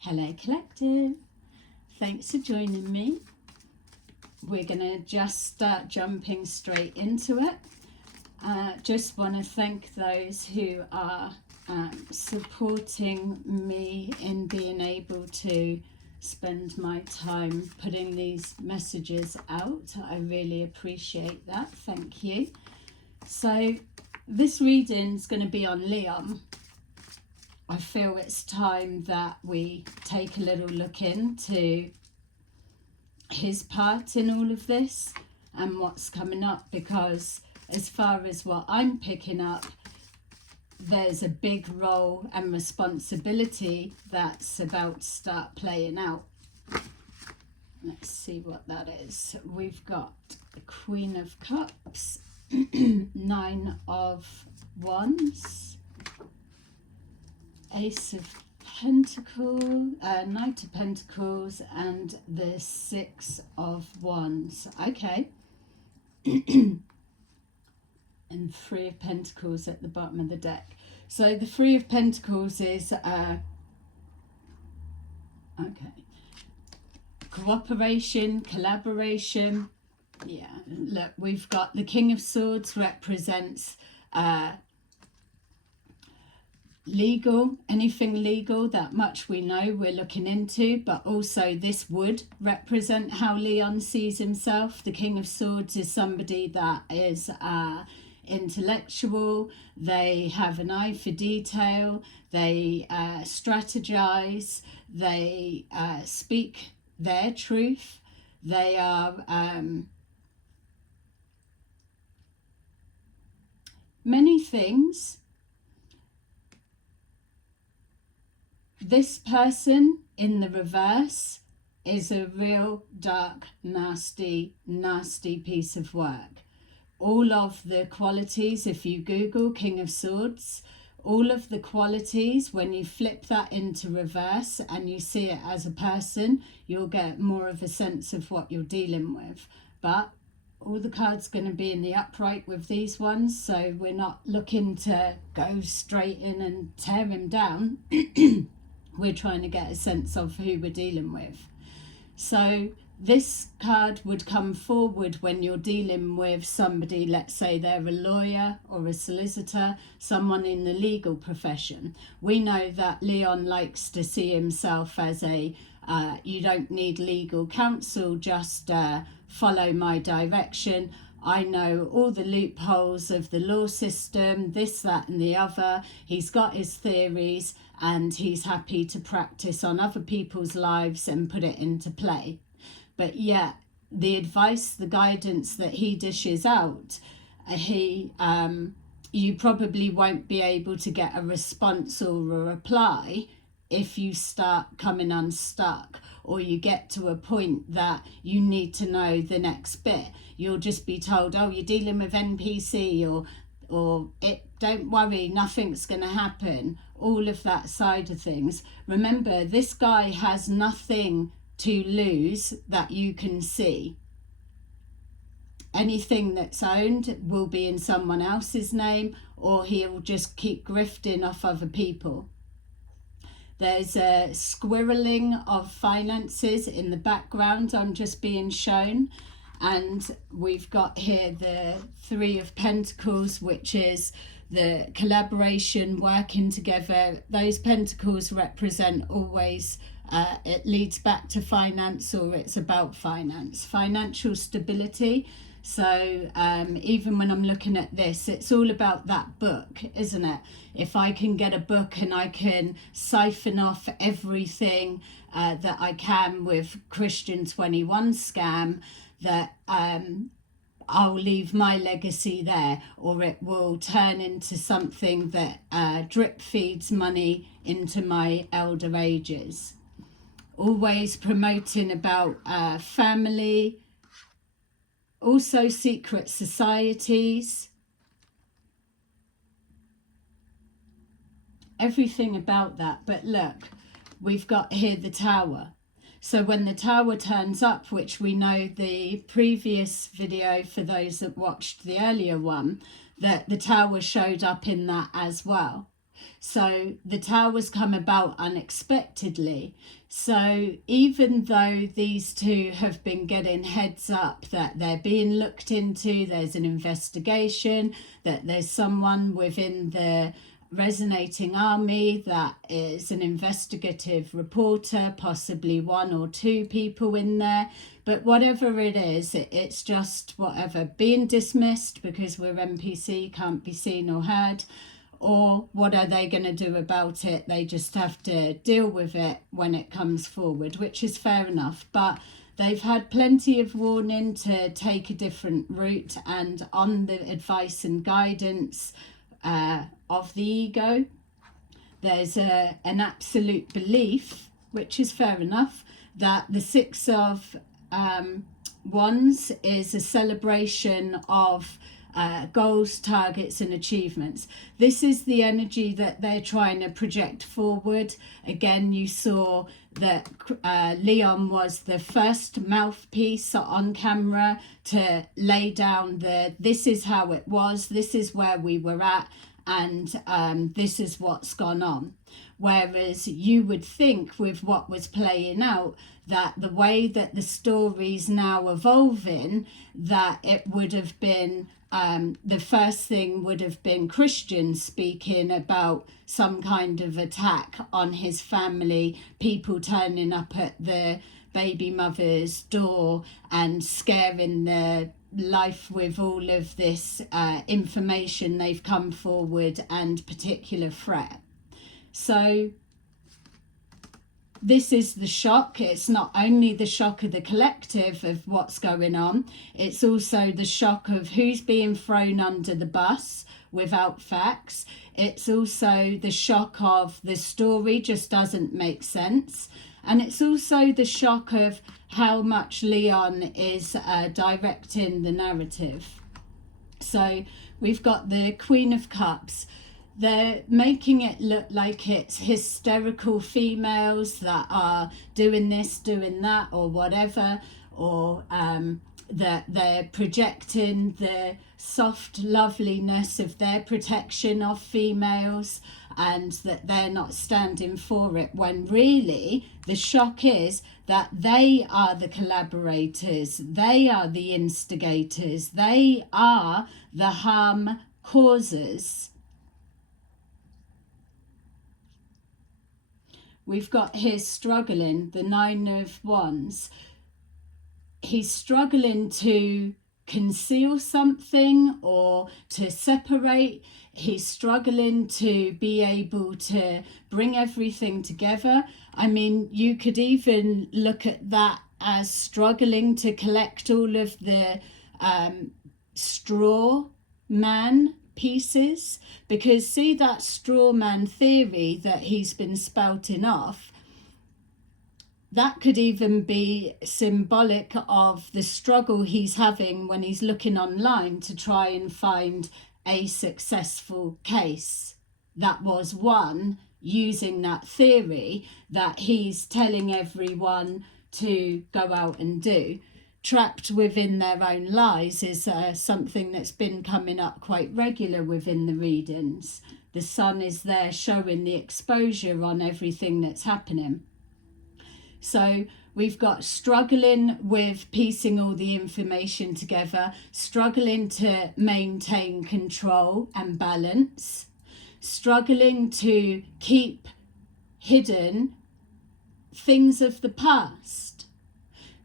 Hello Collective, thanks for joining me. We're going to just start jumping straight into it. Just want to thank those who are supporting me in being able to spend my time putting these messages out. I really appreciate that, thank you. So this reading is going to be on Leon. I feel it's time that we take a little look into his part in all of this and what's coming up, because as far as what I'm picking up, there's a big role and responsibility that's about to start playing out. Let's see what that is. We've got the Queen of Cups, Nine of Wands, Ace of Pentacles, Knight of Pentacles, and the Six of Wands. Okay. And Three of Pentacles at the bottom of the deck. So the Three of Pentacles is okay, cooperation, collaboration. Yeah, look, we've got the King of Swords represents legal, anything legal, that much we know we're looking into, but also this would represent how Leon sees himself. The King of Swords is somebody that is intellectual, they have an eye for detail, they strategize, they speak their truth, they are many things. This person in the reverse is a real dark, nasty, nasty piece of work. All of the qualities, if you Google King of Swords, all of the qualities, when you flip that into reverse and you see it as a person, you'll get more of a sense of what you're dealing with. But all the cards going to be in the upright with these ones, so we're not looking to go straight in and tear him down. We're trying to get a sense of who we're dealing with. So this card would come forward when you're dealing with somebody, let's say they're a lawyer or a solicitor, someone in the legal profession. We know that Leon likes to see himself as a, you don't need legal counsel, just follow my direction. I know all the loopholes of the law system, this, that and the other. He's got his theories and he's happy to practice on other people's lives and put it into play. But yet the advice, the guidance that he dishes out, you probably won't be able to get a response or a reply if you start coming unstuck, or you get to a point that you need to know the next bit. You'll just be told, oh, you're dealing with NPC, or don't worry, nothing's going to happen. All of that side of things. Remember, this guy has nothing to lose that you can see. Anything that's owned will be in someone else's name, or he'll just keep grifting off other people. There's a squirreling of finances in the background, I'm just being shown. And we've got here the Three of Pentacles, which is the collaboration, working together. Those pentacles represent always, it leads back to finance, or it's about finance, financial stability. So even when I'm looking at this, it's all about that book, isn't it? If I can get a book and I can siphon off everything that I can with CH21 scam, that I'll leave my legacy there, or it will turn into something that drip feeds money into my elder ages. Always promoting about family, also secret societies, everything about that. But look, we've got here the Tower. So when the Tower turns up, which we know the previous video, for those that watched the earlier one, that the Tower showed up in that as well. So the towers come about unexpectedly. So even though these two have been getting heads up that they're being looked into, there's an investigation, that there's someone within the resonating army that is an investigative reporter, possibly one or two people in there, but whatever it is, it's just whatever, being dismissed because we're NPC, can't be seen or heard. Or what are they going to do about it? They just have to deal with it when it comes forward, which is fair enough. But they've had plenty of warning to take a different route, and on the advice and guidance of the ego, there's an absolute belief, which is fair enough, that the Six of Wands is a celebration of goals, targets and achievements. This is the energy that they're trying to project forward. Again, you saw that Leon was the first mouthpiece on camera to lay down this is how it was, this is where we were at, and this is what's gone on. Whereas you would think with what was playing out, that the way that the story's now evolving, that it would have been the first thing would have been Christian speaking about some kind of attack on his family, people turning up at the baby mother's door and scaring the life with all of this information they've come forward and particular threat. So this is the shock. It's not only the shock of the collective of what's going on, it's also the shock of who's being thrown under the bus without facts. It's also the shock of the story just doesn't make sense. And it's also the shock of how much Leon is directing the narrative. So we've got the Queen of Cups. They're making it look like it's hysterical females that are doing this, doing that, or whatever, or that they're projecting the soft loveliness of their protection of females, and that they're not standing for it, when really the shock is that they are the collaborators, they are the instigators, they are the harm causers. We've got here struggling, the Nine of Wands. He's struggling to conceal something or to separate. He's struggling to be able to bring everything together. I mean, you could even look at that as struggling to collect all of the straw man pieces, because see that straw man theory that he's been spouting off, that could even be symbolic of the struggle he's having when he's looking online to try and find a successful case that was won using that theory that he's telling everyone to go out and do. Trapped within their own lies is something that's been coming up quite regular within the readings. The sun is there showing the exposure on everything that's happening. So we've got struggling with piecing all the information together, struggling to maintain control and balance, struggling to keep hidden things of the past.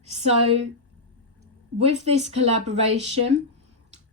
So with this collaboration,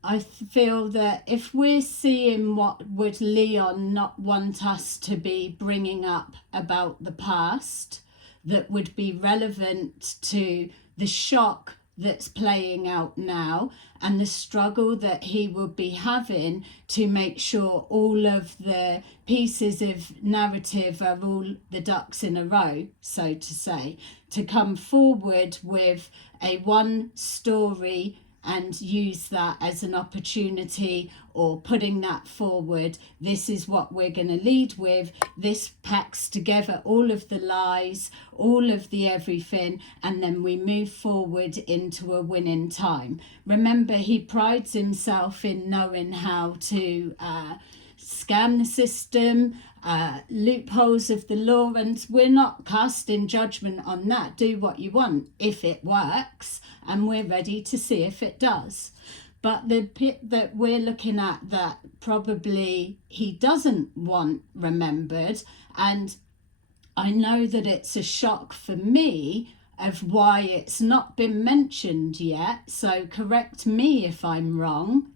I feel that if we're seeing what would Leon not want us to be bringing up about the past, that would be relevant to the shock that's playing out now and the struggle that he will be having to make sure all of the pieces of narrative are all the ducks in a row, so to say, to come forward with a one story and use that as an opportunity, or putting that forward. This is what we're going to lead with. This packs together all of the lies, all of the everything, and then we move forward into a winning time. Remember, he prides himself in knowing how to scam the system, loopholes of the law, and we're not casting judgment on that. Do what you want if it works, and we're ready to see if it does. But the bit that we're looking at that probably he doesn't want remembered, and I know that it's a shock for me of why it's not been mentioned yet, so correct me if I'm wrong,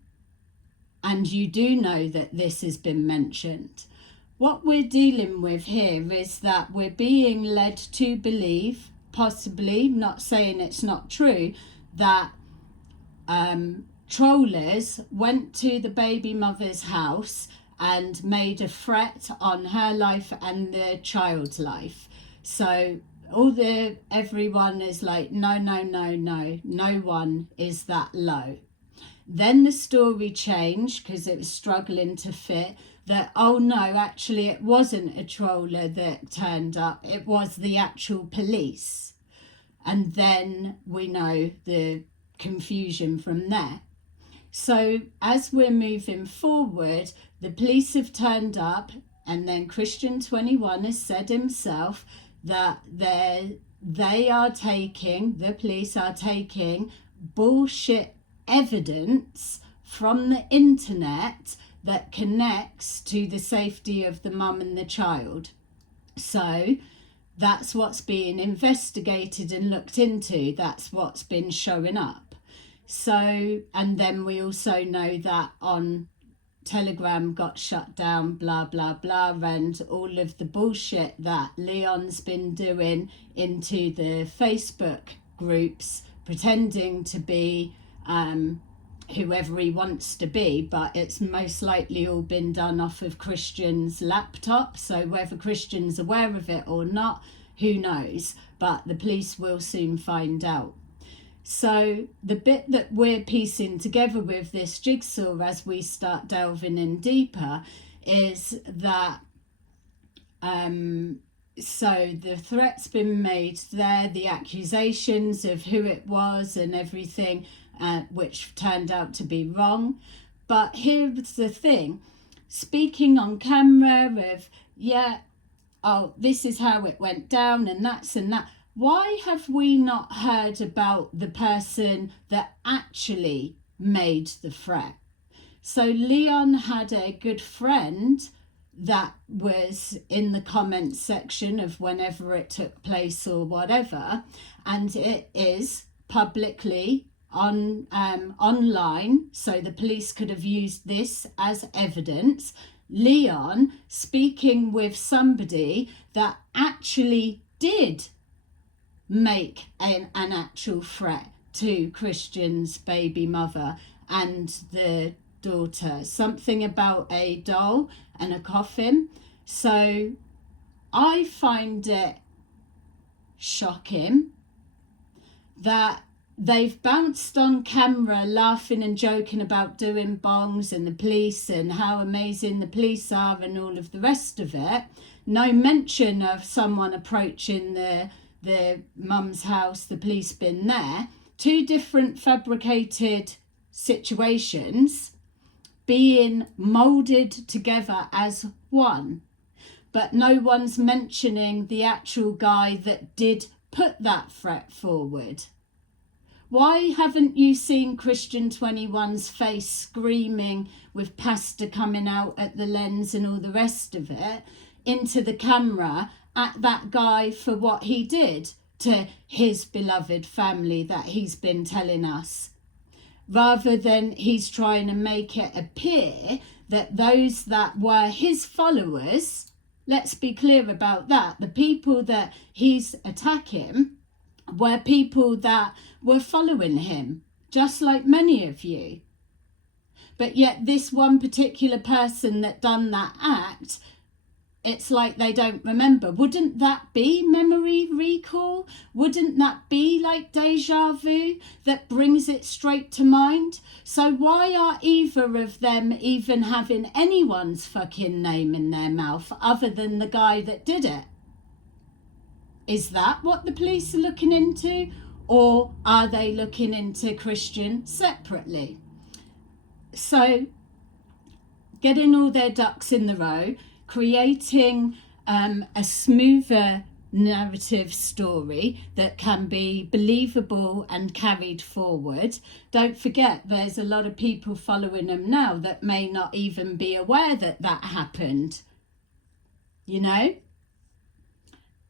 and you do know that this has been mentioned. What we're dealing with here is that we're being led to believe, possibly, not saying it's not true, that trollers went to the baby mother's house and made a threat on her life and the child's life. So everyone is like, no, no one is that low. Then the story changed because it was struggling to fit that, oh no, actually it wasn't a troller that turned up, it was the actual police. And then we know the confusion from there. So as we're moving forward, the police have turned up, and then CH21 has said himself that the police are taking bullshit evidence from the internet that connects to the safety of the mum and the child. So that's what's being investigated and looked into. That's what's been showing up. So, and then we also know that on Telegram got shut down, blah, blah, blah, and all of the bullshit that Leon's been doing into the Facebook groups, pretending to be whoever he wants to be, but it's most likely all been done off of Christian's laptop. So whether Christian's aware of it or not, who knows, but the police will soon find out. So the bit that we're piecing together with this jigsaw as we start delving in deeper is that so the threat's been made there, the accusations of who it was and everything, which turned out to be wrong. But here's the thing, speaking on camera of, yeah, oh, this is how it went down and that's and that. Why have we not heard about the person that actually made the threat? So Leon had a good friend that was in the comments section of whenever it took place or whatever, and it is publicly on online, so the police could have used this as evidence. Leon speaking with somebody that actually did make an actual threat to Christian's baby mother and the daughter, something about a doll and a coffin. So I find it shocking that they've bounced on camera laughing and joking about doing bongs and the police and how amazing the police are and all of the rest of it. No mention of someone approaching the mum's house, the police been there. Two different fabricated situations being moulded together as one. But no one's mentioning the actual guy that did put that threat forward. Why haven't you seen CH21's face screaming with pasta coming out at the lens and all the rest of it into the camera at that guy for what he did to his beloved family that he's been telling us, rather than he's trying to make it appear that those that were his followers, let's be clear about that, the people that he's attacking were people that were following him, just like many of you. But yet this one particular person that done that act, it's like they don't remember. Wouldn't that be memory recall? Wouldn't that be like deja vu that brings it straight to mind? So why are either of them even having anyone's fucking name in their mouth other than the guy that did it? Is that what the police are looking into? Or are they looking into Christian separately? So getting all their ducks in the row, creating a smoother narrative story that can be believable and carried forward. Don't forget, there's a lot of people following them now that may not even be aware that that happened. You know?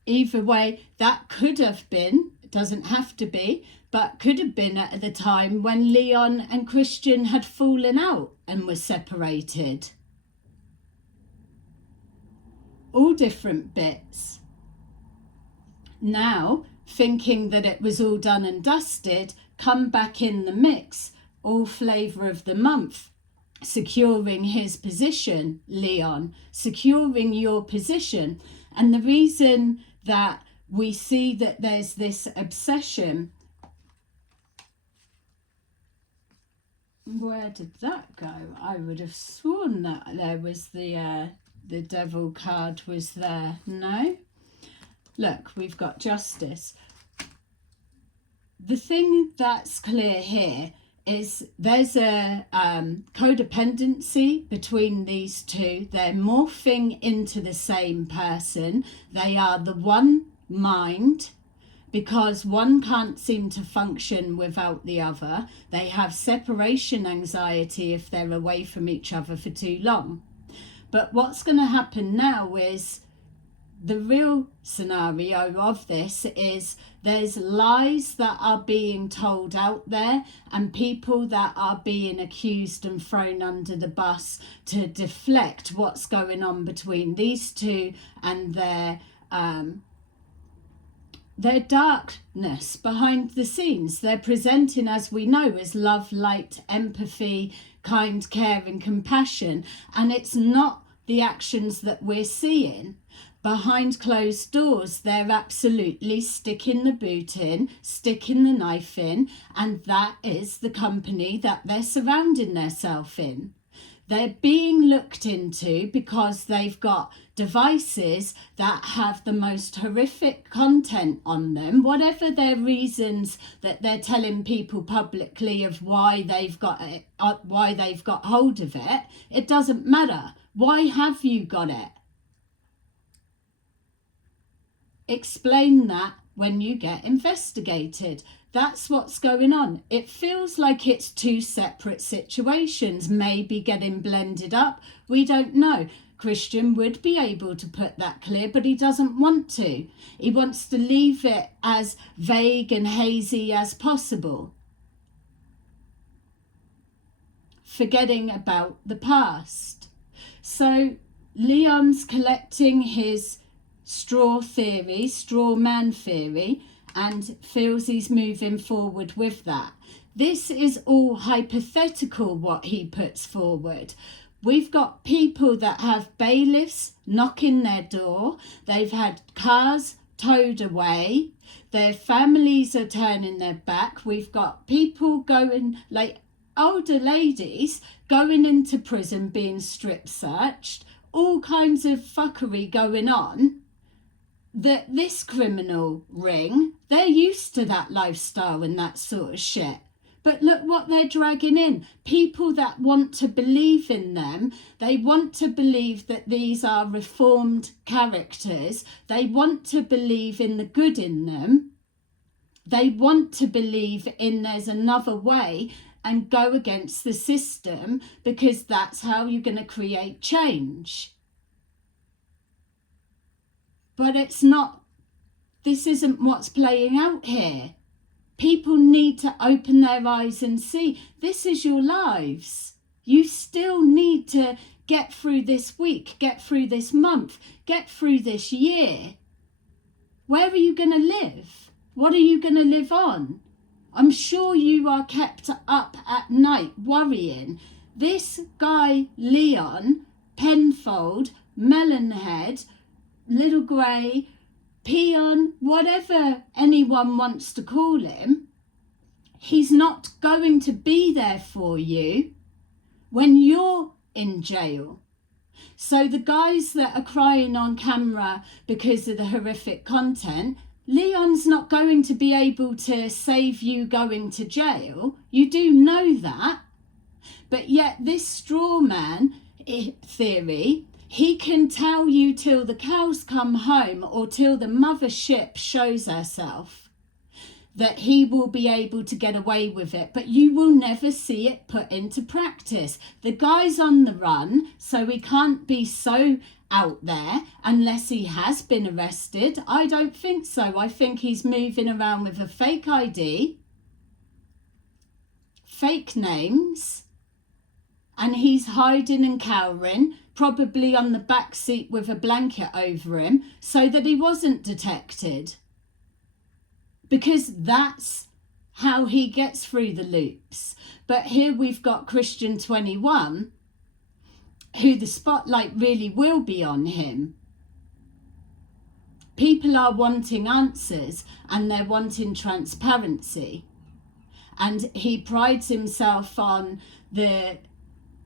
Either way, that could have been, it doesn't have to be, but could have been at the time when Leon and Christian had fallen out and were separated. All different bits. Now, thinking that it was all done and dusted, come back in the mix, all flavour of the month, securing his position, Leon, securing your position. And the reason that we see that there's this obsession, where did that go? I would have sworn that there was the devil card was there. No? Look, we've got justice. The thing that's clear here is there's a codependency between these two. They're morphing into the same person. They are the one mind, because one can't seem to function without the other. They have separation anxiety if they're away from each other for too long. But what's going to happen now is, the real scenario of this is there's lies that are being told out there and people that are being accused and thrown under the bus to deflect what's going on between these two and their darkness behind the scenes. They're presenting, as we know, as love, light, empathy, kind, care and compassion, and it's not the actions that we're seeing. Behind closed doors, they're absolutely sticking the boot in, sticking the knife in, and that is the company that they're surrounding themselves in. They're being looked into because they've got devices that have the most horrific content on them. Whatever their reasons that they're telling people publicly of why they've got it, why they've got hold of it, it doesn't matter. Why have you got it? Explain that when you get investigated. That's what's going on. It feels like it's two separate situations, maybe getting blended up. We don't know. Christian would be able to put that clear, but he doesn't want to. He wants to leave it as vague and hazy as possible, forgetting about the past. So Leon's collecting his straw theory, straw man theory, and feels he's moving forward with that. This is all hypothetical, what he puts forward. We've got people that have bailiffs knocking their door. They've had cars towed away. Their families are turning their back. We've got people going, like older ladies, going into prison being strip searched. All kinds of fuckery going on. That this criminal ring, they're used to that lifestyle and that sort of shit. But look what they're dragging in. People that want to believe in them. They want to believe that these are reformed characters. They want to believe in the good in them. They want to believe in there's another way and go against the system, because that's how you're going to create change. But it's not, this isn't what's playing out here. People need to open their eyes and see, this is your lives. You still need to get through this week, get through this month, get through this year. Where are you going to live? What are you going to live on? I'm sure you are kept up at night worrying. This guy, Leon, Penfold, Melonhead, Little Grey, Peon, whatever anyone wants to call him, he's not going to be there for you when you're in jail. So the guys that are crying on camera because of the horrific content, Leon's not going to be able to save you going to jail. You do know that. But yet this straw man theory, He can tell you till the cows come home or till the mothership shows herself that he will be able to get away with it, but you will never see it put into practice. The guy's on the run, so he can't be so out there unless he has been arrested. I don't think so. I think he's moving around with a fake ID, fake names, and he's hiding and cowering, probably on the back seat with a blanket over him so that he wasn't detected. Because that's how he gets through the loops. But here we've got CH21, who the spotlight really will be on him. People are wanting answers and they're wanting transparency. And he prides himself on the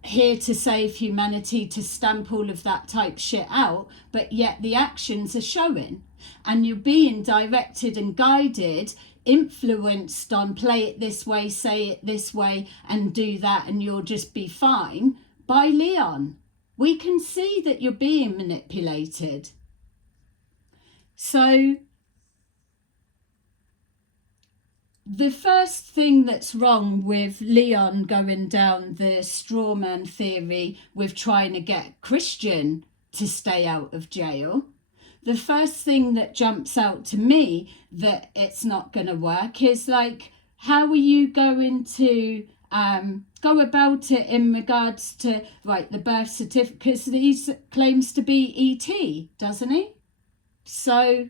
here to save humanity, to stamp all of that type shit out, but yet the actions are showing. And you're being directed and guided, influenced on play it this way, say it this way, and do that, and you'll just be fine, by Leon. We can see that you're being manipulated. So the first thing that's wrong with Leon going down the straw man theory with trying to get Christian to stay out of jail, the first thing that jumps out to me that it's not going to work is like, how are you going to go about it in regards to, right, the birth certificate? Because he claims to be E.T., doesn't he? So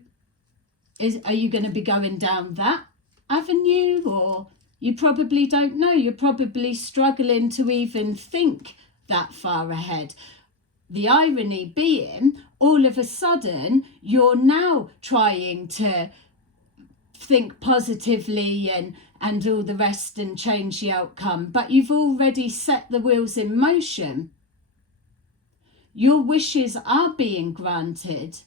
are you going to be going down that avenue? Or you probably don't know. You're probably struggling to even think that far ahead. The irony being, all of a sudden, you're now trying to think positively and all the rest and change the outcome, but you've already set the wheels in motion. Your wishes are being granted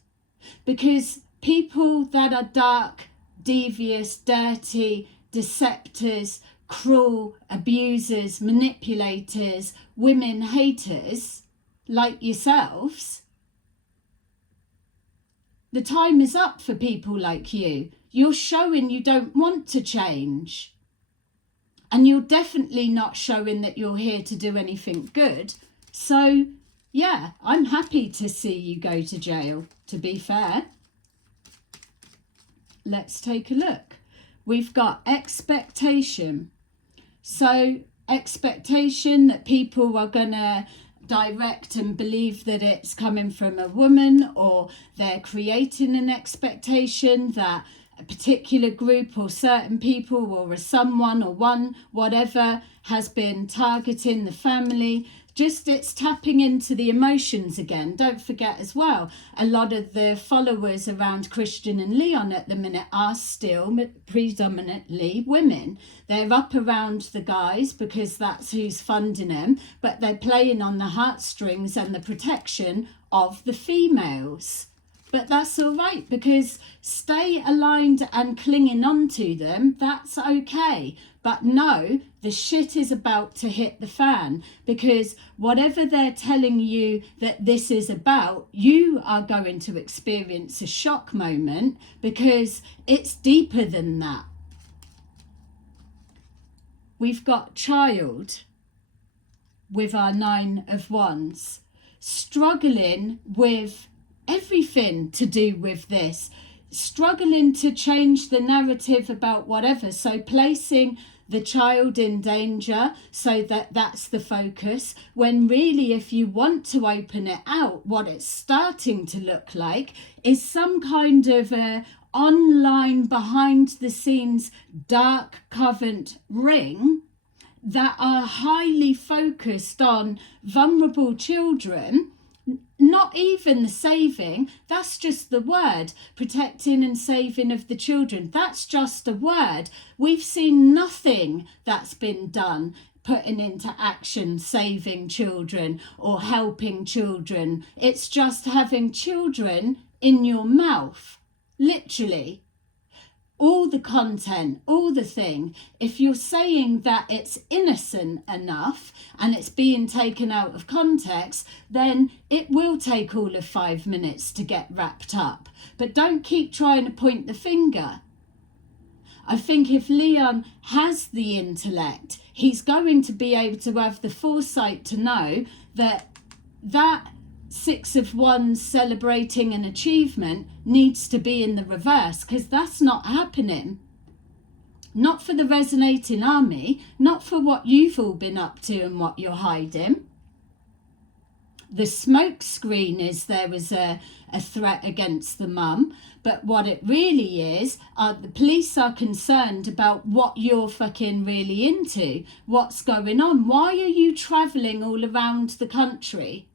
because people that are dark, devious, dirty, deceptors, cruel, abusers, manipulators, women haters, like yourselves, the time is up for people like you. You're showing you don't want to change. And you're definitely not showing that you're here to do anything good. So, yeah, I'm happy to see you go to jail, to be fair. Let's take a look. We've got expectation. So, expectation that people are going to direct and believe that it's coming from a woman, or they're creating an expectation that a particular group or certain people or a someone or one, whatever, has been targeting the family. Just it's tapping into the emotions again. Don't forget as well, a lot of the followers around Christian and Leon at the minute are still predominantly women. They're up around the guys because that's who's funding them, but they're playing on the heartstrings and the protection of the females. But that's all right, because stay aligned and clinging on to them, that's okay. But no, the shit is about to hit the fan, because whatever they're telling you that this is about, you are going to experience a shock moment, because it's deeper than that. We've got child with our 9 of Wands, struggling with everything to do with this, struggling to change the narrative about whatever. So placing the child in danger so that that's the focus, when really if you want to open it out, what it's starting to look like is some kind of a online behind the scenes dark covet ring that are highly focused on vulnerable children. Not even the saving, that's just the word. Protecting and saving of the children, that's just a word. We've seen nothing that's been done, putting into action, saving children or helping children. It's just having children in your mouth, literally. all the content, all the thing. If you're saying that it's innocent enough and it's being taken out of context, then it will take all of 5 minutes to get wrapped up. But don't keep trying to point the finger. I think if Leon has the intellect, he's going to be able to have the foresight to know that that 6 of Wands celebrating an achievement needs to be in the reverse, because that's not happening. Not for the resonating army, not for what you've all been up to and what you're hiding. The smoke screen is there was a threat against the mum, but what it really is, the police are concerned about what you're fucking really into, what's going on. Why are you travelling all around the country?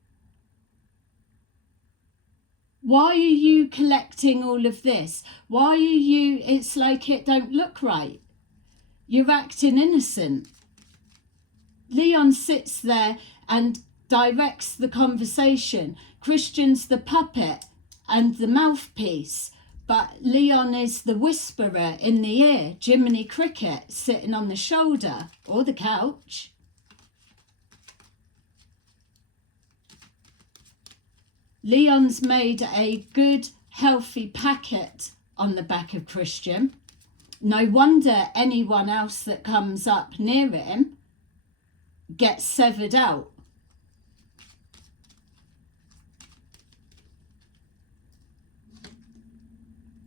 Why are you collecting all of this? Why are you, it's like it don't look right. You're acting innocent. Leon sits there and directs the conversation. Christian's the puppet and the mouthpiece, but Leon is the whisperer in the ear. Jiminy Cricket sitting on the shoulder or the couch. Leon's made a good, healthy packet on the back of Christian. No wonder anyone else that comes up near him gets severed out.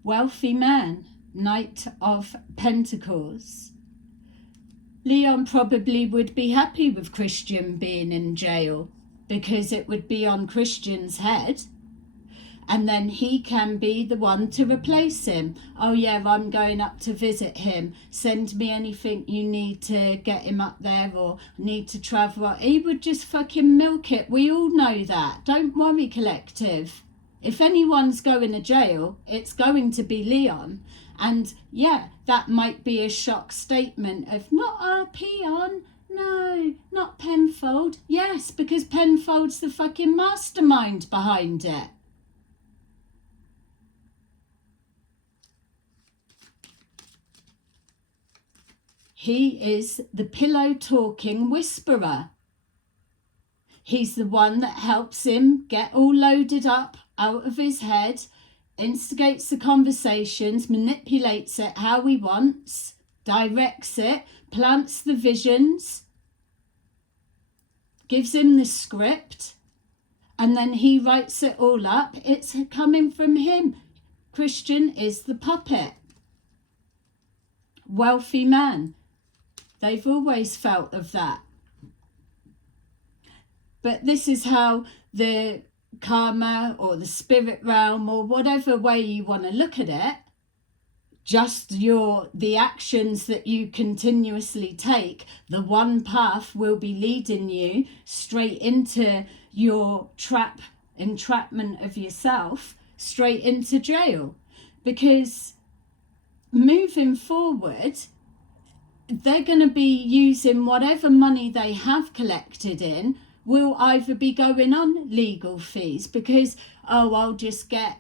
Wealthy man, Knight of Pentacles. Leon probably would be happy with Christian being in jail, because it would be on Christian's head, and then he can be the one to replace him. Oh yeah, I'm going up to visit him, send me anything you need to get him up there, or need to travel. He would just fucking milk it. We all know that. Don't worry, collective. If anyone's going to jail, it's going to be Leon. And yeah, that might be a shock statement of not our peon. No, not Penfold. Yes, because Penfold's the fucking mastermind behind it. He is the pillow-talking whisperer. He's the one that helps him get all loaded up out of his head, instigates the conversations, manipulates it how he wants, directs it, plants the visions, gives him the script, and then he writes it all up. It's coming from him. Christian is the puppet. Wealthy man. They've always felt of that. But this is how the karma or the spirit realm, or whatever way you want to look at it, just the actions that you continuously take, the one path will be leading you straight into your entrapment of yourself, straight into jail. Because moving forward, they're going to be using whatever money they have collected in will either be going on legal fees, because, oh, I'll just get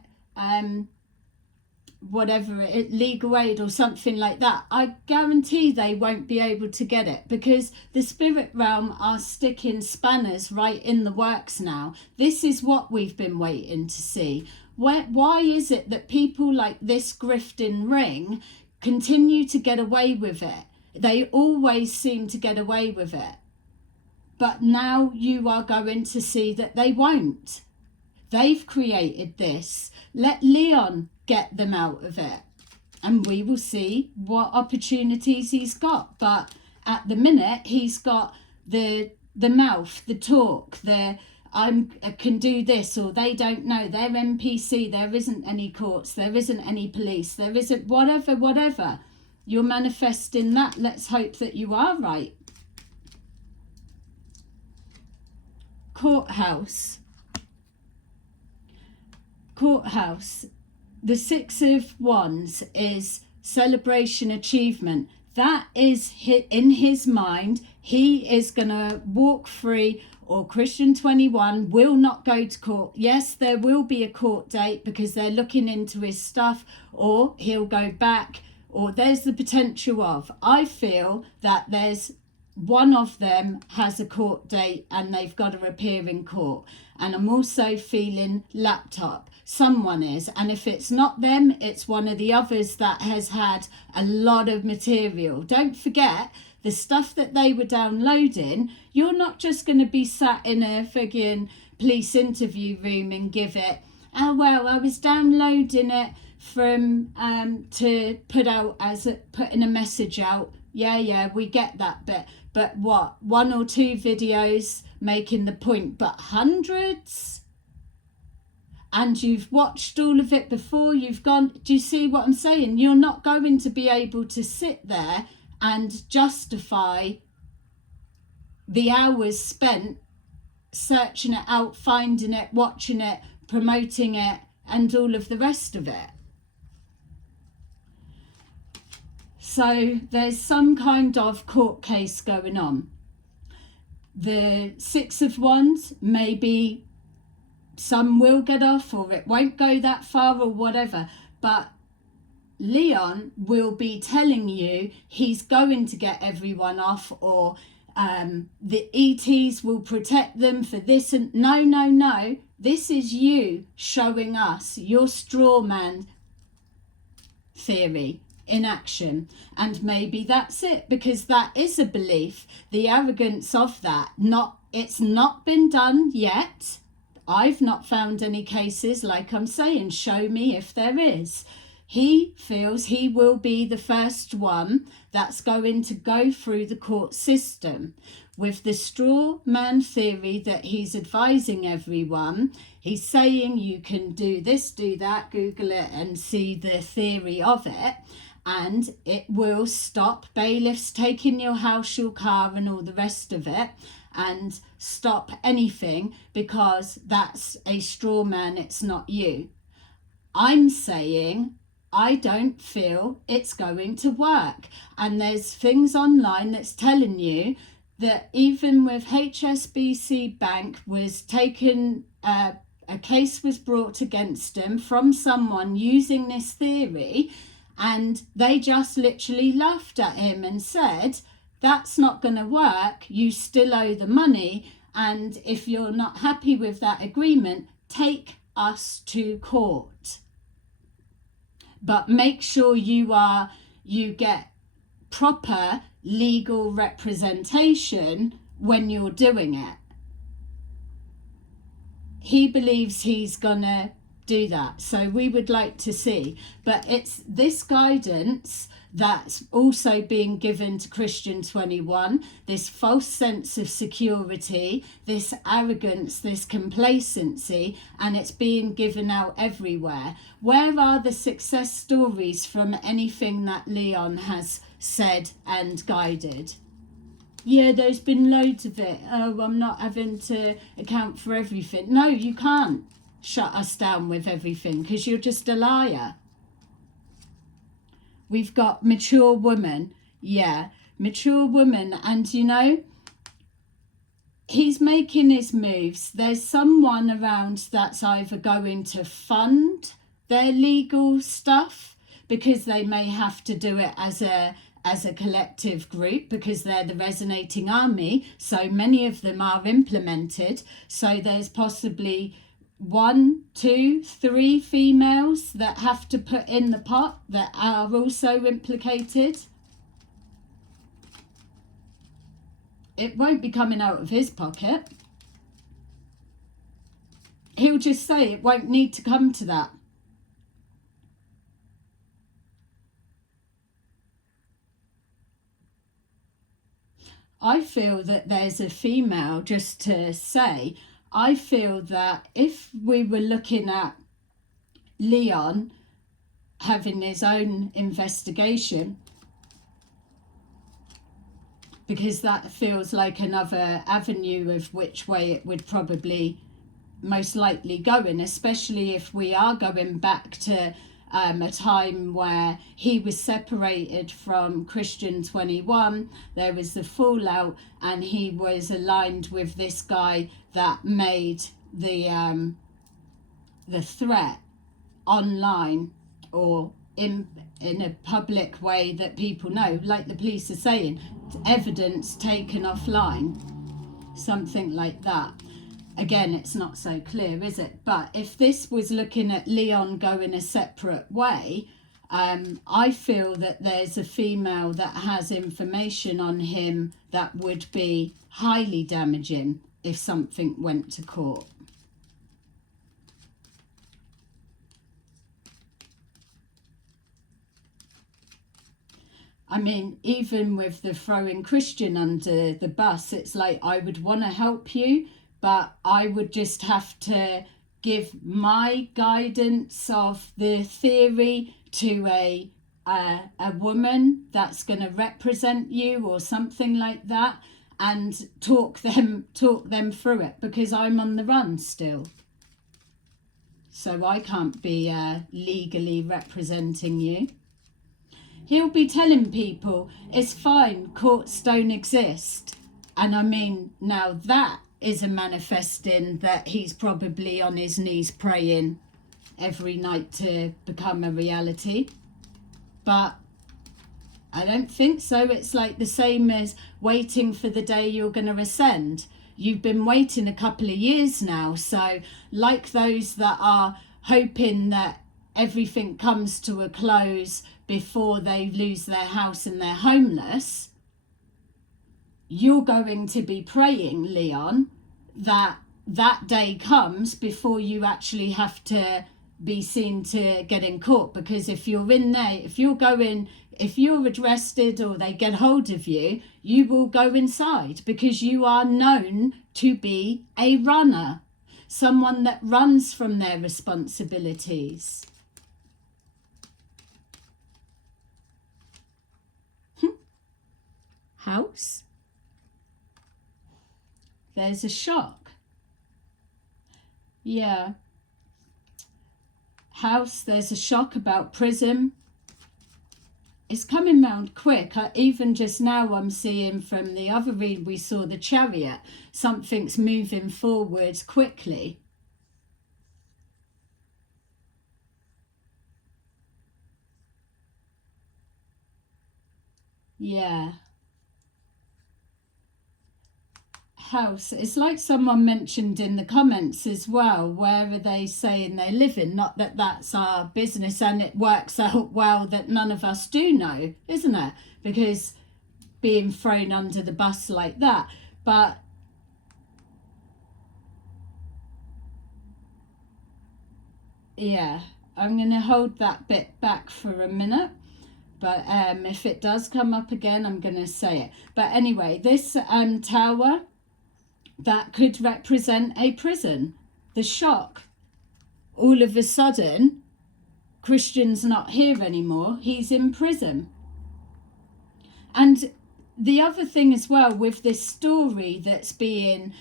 legal aid or something like that. I guarantee they won't be able to get it, because the spirit realm are sticking spanners right in the works now. This is what we've been waiting to see. Why is it that people like this grifting ring continue to get away with it? They always seem to get away with it. But now you are going to see that they won't. They've created this. Let Leon get them out of it, and we will see what opportunities he's got. But at the minute, he's got the mouth, the talk, I can do this, or they don't know, they're NPC, there isn't any courts, there isn't any police, there isn't whatever. You're manifesting that. Let's hope that you are right. Courthouse. The 6 of Wands is celebration, achievement. That is in his mind. He is going to walk free, or Christian 21 will not go to court. Yes, there will be a court date because they're looking into his stuff, or he'll go back or there's the potential of, I feel that there's one of them has a court date and they've got to appear in court. And I'm also feeling laptop. Someone is. And if it's not them, it's one of the others that has had a lot of material. Don't forget, the stuff that they were downloading, you're not just going to be sat in a friggin' police interview room and give it, oh, well, I was downloading it from to putting a message out. Yeah, we get that bit. But what, 1 or 2 videos making the point, but hundreds? And you've watched all of it before, you've gone, do you see what I'm saying? You're not going to be able to sit there and justify the hours spent searching it out, finding it, watching it, promoting it, and all of the rest of it. So there's some kind of court case going on. The 6 of Wands, maybe some will get off or it won't go that far or whatever, but Leon will be telling you he's going to get everyone off, or the ETs will protect them for this. And no, this is you showing us your straw man theory in action. And maybe that's it, because that is a belief. The arrogance of that, it's not been done yet. I've not found any cases, like I'm saying, show me if there is. He feels he will be the first one that's going to go through the court system. With the straw man theory that he's advising everyone, he's saying you can do this, do that, Google it and see the theory of it. And it will stop bailiffs taking your house, your car and all the rest of it, and stop anything, because that's a straw man, it's not you. I'm saying I don't feel it's going to work. And there's things online that's telling you that even with HSBC Bank was taken, a case was brought against them from someone using this theory, and they just literally laughed at him and said, that's not going to work, you still owe the money, and if you're not happy with that agreement, take us to court. But make sure you get proper legal representation when you're doing it. He believes he's gonna do that, so we would like to see. But it's this guidance that's also being given to CH21, this false sense of security, this arrogance, this complacency, and it's being given out everywhere. Where are the success stories from anything that Leon has said and guided? Yeah, there's been loads of it. Oh, I'm not having to account for everything. No, you can't shut us down with everything, because you're just a liar. We've got mature woman. Yeah, mature woman. And you know, he's making his moves. There's someone around that's either going to fund their legal stuff, because they may have to do it as a collective group, because they're the resonating army. So many of them are implemented. So there's possibly 1, 2, 3 females that have to put in the pot that are also implicated. It won't be coming out of his pocket. He'll just say it won't need to come to that. I feel that there's a female, just to say, I feel that if we were looking at Leon having his own investigation, because that feels like another avenue of which way it would probably most likely go in, especially if we are going back to a time where he was separated from CH21, there was the fallout, and he was aligned with this guy that made the threat online or in a public way that people know, like the police are saying, evidence taken offline, something like that. Again, it's not so clear, is it? But if this was looking at Leon going a separate way, I feel that there's a female that has information on him that would be highly damaging if something went to court. I mean, even with the throwing Christian under the bus, it's like, I would want to help you, but I would just have to give my guidance of the theory to a woman that's going to represent you or something like that, and talk them through it, because I'm on the run still. So I can't be legally representing you. He'll be telling people, it's fine, courts don't exist. And I mean, now that is a manifesting that he's probably on his knees praying every night to become a reality. But I don't think so. It's like the same as waiting for the day you're going to ascend. You've been waiting a couple of years now. So like those that are hoping that everything comes to a close before they lose their house and they're homeless, you're going to be praying, Leon, that that day comes before you actually have to be seen to get in court. Because if you're in there, if you're arrested or they get hold of you, you will go inside, because you are known to be a runner, someone that runs from their responsibilities. House. There's a shock. Yeah. House, there's a shock about prison. It's coming round quick. Even just now I'm seeing from the other read, we saw the Chariot. Something's moving forwards quickly. Yeah. House, it's like someone mentioned in the comments as well, where are they saying they live in? Not that that's our business, and it works out well that none of us do know, isn't it? Because being thrown under the bus like that. But yeah, I'm going to hold that bit back for a minute. But if it does come up again, I'm going to say it. But anyway, this tower, that could represent a prison. The shock. All of a sudden, Christian's not here anymore. He's in prison. And the other thing as well with this story that's being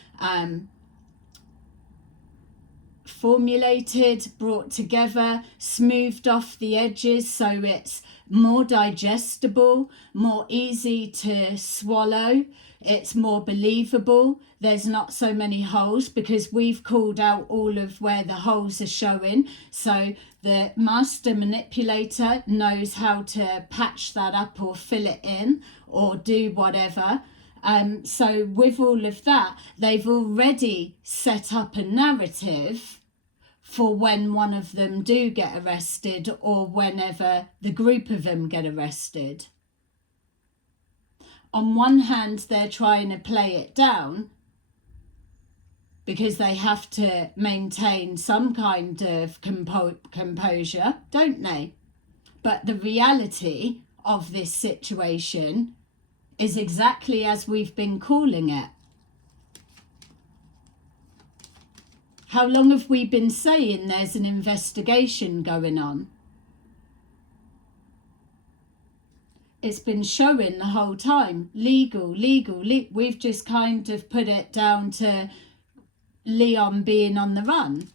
formulated, brought together, smoothed off the edges so it's more digestible, more easy to swallow, it's more believable, there's not so many holes, because we've called out all of where the holes are showing, so the master manipulator knows how to patch that up or fill it in or do whatever. So with all of that, they've already set up a narrative for when one of them do get arrested, or whenever the group of them get arrested. On one hand, they're trying to play it down because they have to maintain some kind of composure, don't they? But the reality of this situation is exactly as we've been calling it. How long have we been saying there's an investigation going on? It's been showing the whole time. Legal. We've just kind of put it down to Leon being on the run.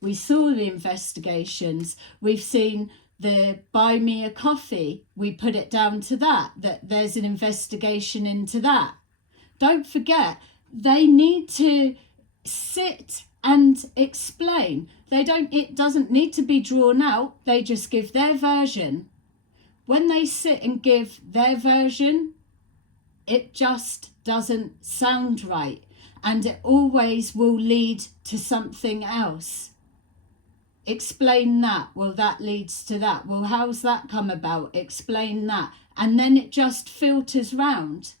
We saw the investigations. We've seen the buy me a coffee. We put it down to that there's an investigation into that. Don't forget, they need to sit and explain. It doesn't need to be drawn out. They just give their version. When they sit and give their version, it just doesn't sound right, and it always will lead to something else. Explain that. Well, that leads to that. Well, how's that come about? Explain that. And then it just filters round.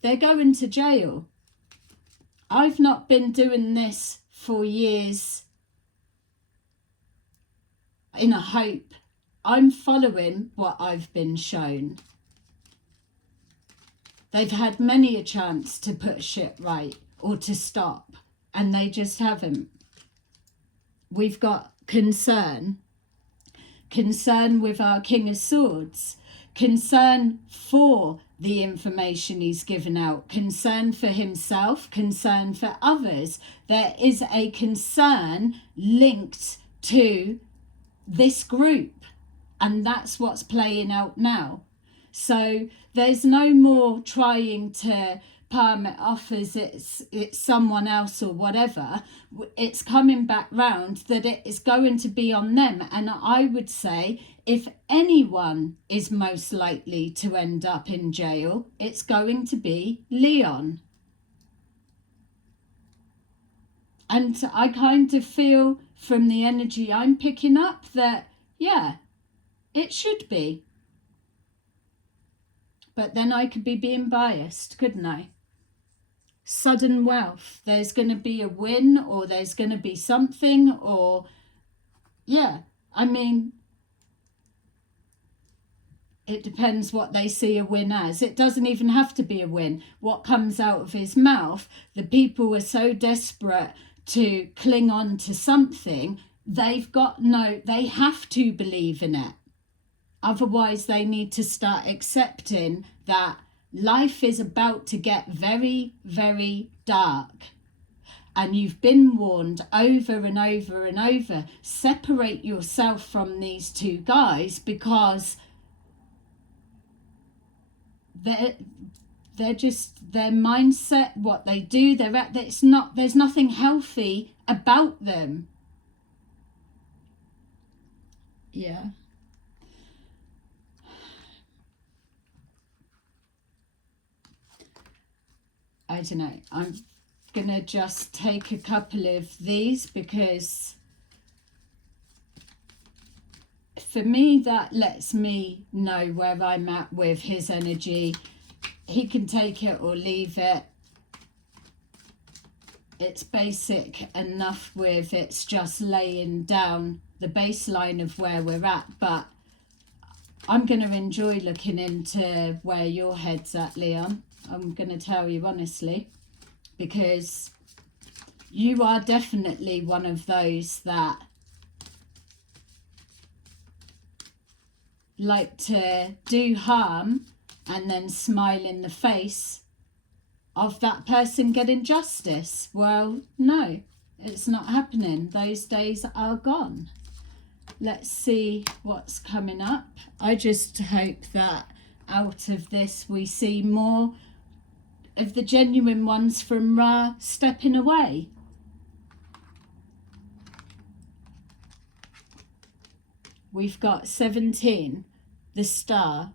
They're going to jail. I've not been doing this for years in a hope. I'm following what I've been shown. They've had many a chance to put shit right or to stop, and they just haven't. We've got concern with our King of Swords, concern for the information he's given out, concern for himself, concern for others. There is a concern linked to this group, and that's what's playing out now. So there's no more trying to palm it off as it's someone else or whatever. It's coming back round that it is going to be on them. And I would say, if anyone is most likely to end up in jail, it's going to be Leon. And I kind of feel from the energy I'm picking up that, yeah, it should be. But then I could be being biased, couldn't I? Sudden wealth. There's going to be a win, or there's going to be something, or... Yeah, I mean... It depends what they see a win as. It doesn't even have to be a win. What comes out of his mouth, the people are so desperate to cling on to something, they have to believe in it. Otherwise, they need to start accepting that life is about to get very, very dark. And you've been warned over and over and over. Separate yourself from these two guys, because they're just, their mindset, what they do, there's nothing healthy about them. Yeah. I don't know. I'm going to just take a couple of these, because for me, that lets me know where I'm at with his energy. He can take it or leave it. It's basic enough with it's just laying down the baseline of where we're at. But I'm going to enjoy looking into where your head's at, Leon. I'm going to tell you honestly, because you are definitely one of those that like to do harm and then smile in the face of that person getting justice. Well, no, it's not happening. Those days are gone. Let's see what's coming up. I just hope that out of this we see more of the genuine ones from Ra stepping away. We've got 17, the Star.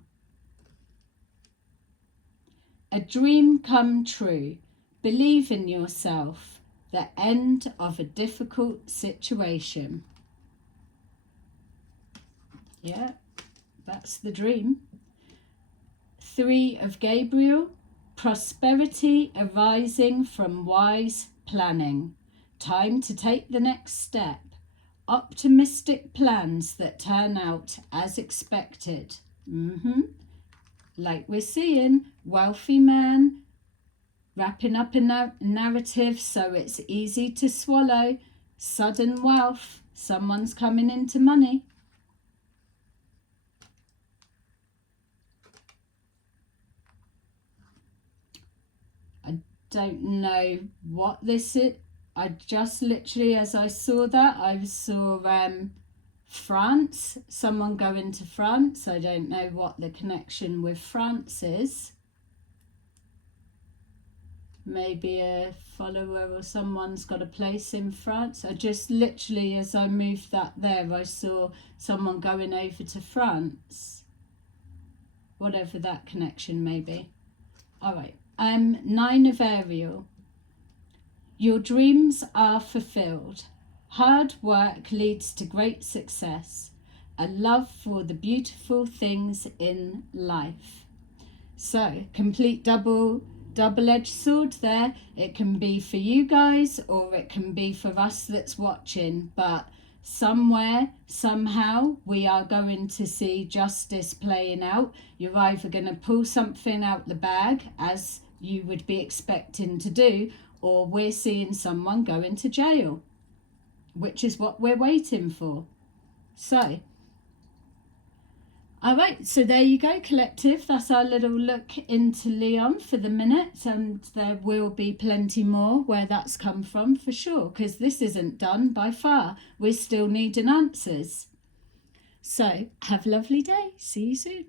A dream come true. Believe in yourself. The end of a difficult situation. Yeah, that's the dream. 3 of Gabriel. Prosperity arising from wise planning. Time to take the next step. Optimistic plans that turn out as expected. Like we're seeing, wealthy man wrapping up a narrative so it's easy to swallow. Sudden wealth. Someone's coming into money. I don't know what this is. I just literally, as I saw that, I saw France, someone going to France. I don't know what the connection with France is. maybe a follower or someone's got a place in France. I just literally, as I moved that there, I saw someone going over to France, whatever that connection may be. All right, 9 of Ariel. Your dreams are fulfilled. Hard work leads to great success. A love for the beautiful things in life. So, complete double-edged sword there. It can be for you guys or it can be for us that's watching, but somewhere, somehow, we are going to see justice playing out. You're either going to pull something out the bag, as you would be expecting to do, or we're seeing someone go into jail, which is what we're waiting for. So, all right, so there you go, collective. That's our little look into Leon for the minute, and there will be plenty more where that's come from for sure, because this isn't done by far. We're still needing answers. So have a lovely day. See you soon.